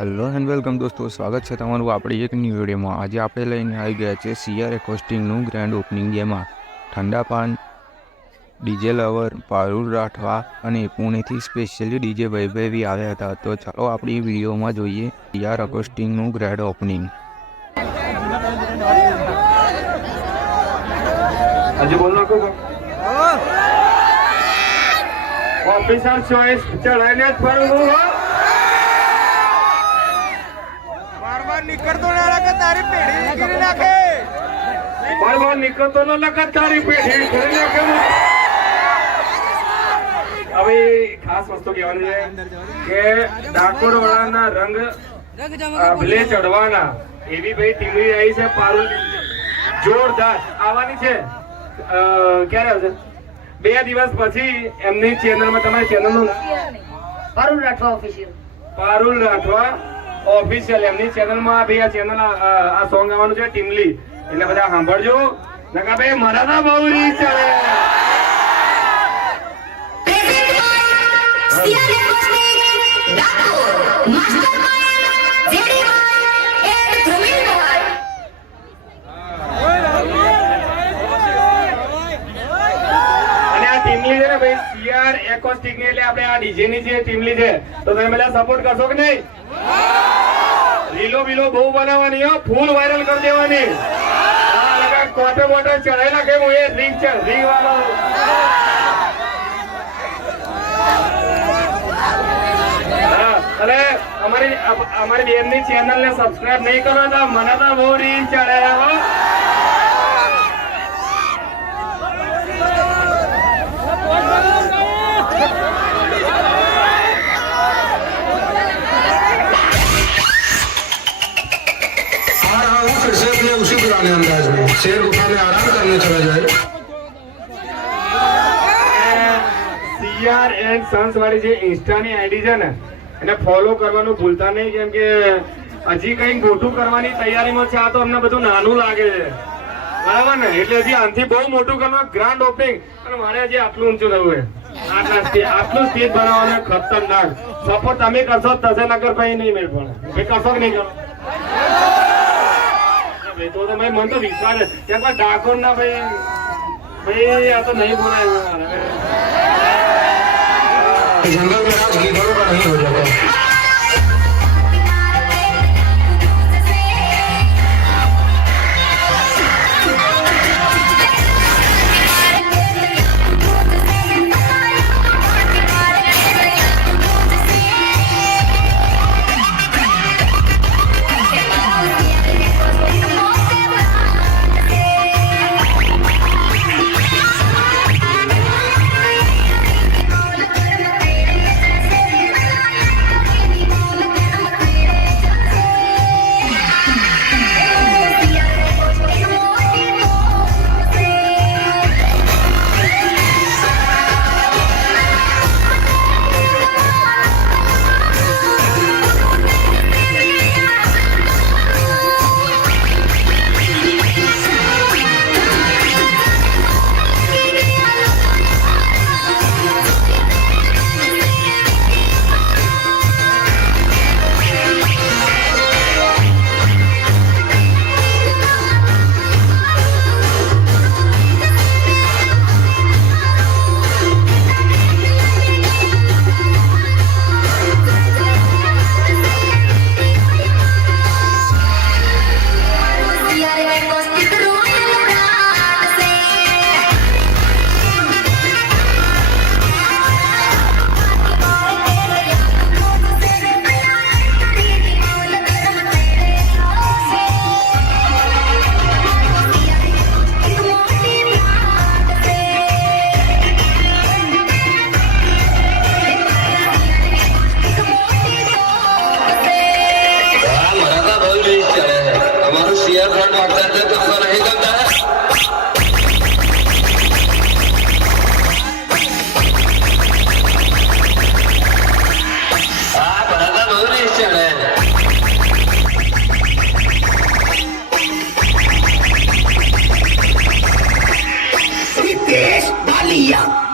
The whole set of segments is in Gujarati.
હેલો એન્ડ વેલકમ દોસ્તો, સ્વાગત છે તમારું આપણી એક ન્યૂ વિડીયોમાં। આજે આપણે લઈને આવી ગયા છે CR એકોસ્ટિકનું ગ્રેન્ડ ઓપનિંગ, જેમાં ઠંડા પાન, ડીજે લવર, પારુલ રાઠવા અને પુણેથી સ્પેશિયલી ડીજે વૈભવી આવ્યા હતા। તો ચાલો આપણી વિડીયોમાં જોઈએ CR એકોસ્ટિકનું ગ્રેન્ડ ઓપનિંગ। ऑफिसर चॉइस चढ़ाने पर बार निकलतो ना लगा तारी पेढ़ी गिरी नाखे बार निकलतो ना लगा तारी पेढ़ी गिरी नाखे। હવે ખાસ વસ્તુ કહેવાની છે કે ડાકોર વાળાના રંગ ભલે ચડવાના એવી ભાઈ ટીમડી આવી છે। પારુલ જોરદાર આવવાની છે। ક્યારે આવશે? 2 દિવસ પછી એમની ચેનલમાં, તમારી ચેનલનું પારુલ રાઠવા ઓફિશિયલ, પારુલ રાઠવા ઓફિશિયલ એમની ચેનલમાં ભાઈ આ ચેનલ આ સોંગ આવવાનું છે ટીમલી, એટલે બધા સાંભળજો। નકા ભાઈ મારા ના બહુ રીચ ચાલે। CR એકોસ્ટિક ની એટલે આપણે આ ડીજે ની જે ટીમલી છે, તો તમે બધા સપોર્ટ કરશો કે નહીં? રીલો બીલો બહુ બનાવવાની હો, ફૂલ વાયરલ કરી દેવાની। હા, લગા કોટે બોટે ચડાઈ નાખે હું એ રીંગ છે રીંગ વાળો। હા, અને અમારી બેનની ચેનલ ને સબસ્ક્રાઇબ નહીં કરો તો મને તો બહુ રીંગ ચડે હો। उसी पुराने अंदाज में शेर गुफा में आराम करने चला जाए। CR એન્ડ સન્સ વાળી જે ઇન્સ્ટાની આઈડી છે ને, એને ફોલો કરવાનું ભૂલતા નહીં, કેમ કે હજી કંઈક મોટું કરવાની તૈયારીમાં છે। આ તો અમને બધું નાનું લાગે છે, બરાબર ને? એટલે હજી આનાથી બહુ મોટું કરવાનું, ગ્રાન્ડ ઓપનિંગ, અને મારે હજી આટલું ઊંચું થવું છે। આટલું સ્ટેજ બનાવવાનું ખતરનાક। સપોર્ટ તમે કરશો થશે, નગર ભાઈ નહીં મેળ પડે। ભાઈ કરશો કે નહીં કરો? તો ભાઈ મને તો વિશ્વાસ છે, કેમ કે ડાકોર ના ભાઈ આ તો નહીં બોલાય। जंगल में राज गीदड़ों का नहीं हो जाता।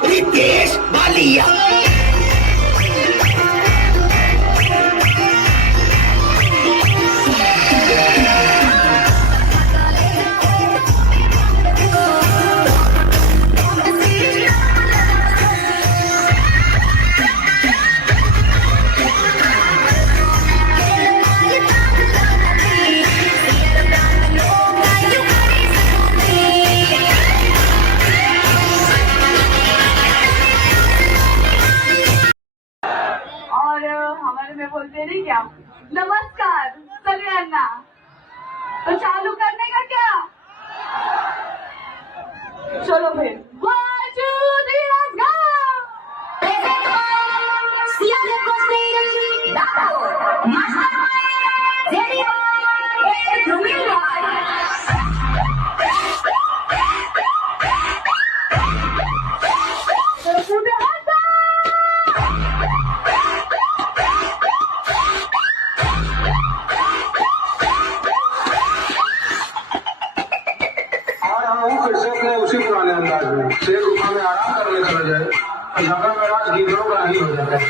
रितेश बालिया। नमस्कार सगळ्यांना. तो चालू करने का क्या? चलो फिर 1 2 3 let's go. आ रहा हूँ फिर से अपने उसी पुराने अंदाज में शेर गुफा में आराम करने चला जाए तो जगह में रात गीदड़ों का नहीं हो जाता है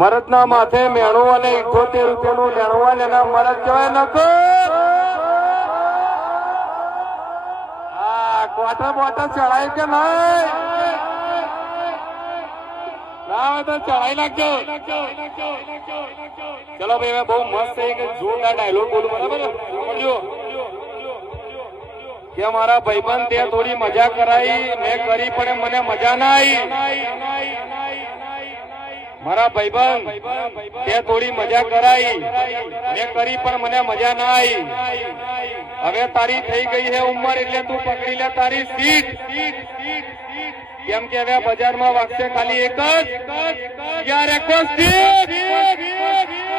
મરદના માથે મેણું અને 78 રૂપિયાનું લેણું હોય ને એના મરદ કહેવાય નકો. હા, ક્વાર્ટર બોટર ચડાય કે નહીં? ના હોય તો ચડાઈ નાખજો. ચલો ભાઈ, હવે બહુ મસ્ત એક જોરદાર ડાયલોગ બોલું, બરાબર? સમજો કે મારા ભાઈબંધ તે થોડી મજા કરાઈ, મેં કરી પણ મને મજા ના આવી. મારા ભાઈબંધ તે થોડી મજા કરાઈ, મેં કરી પણ મને મજા ના આવી. હવે તારી થઈ ગઈ છે ઉંમર, એટલે તું પકડી લે તારી સીટ. કેમ કે હવે બજારમાં વાગશે ખાલી એક જ યાર, એક જ સીટ.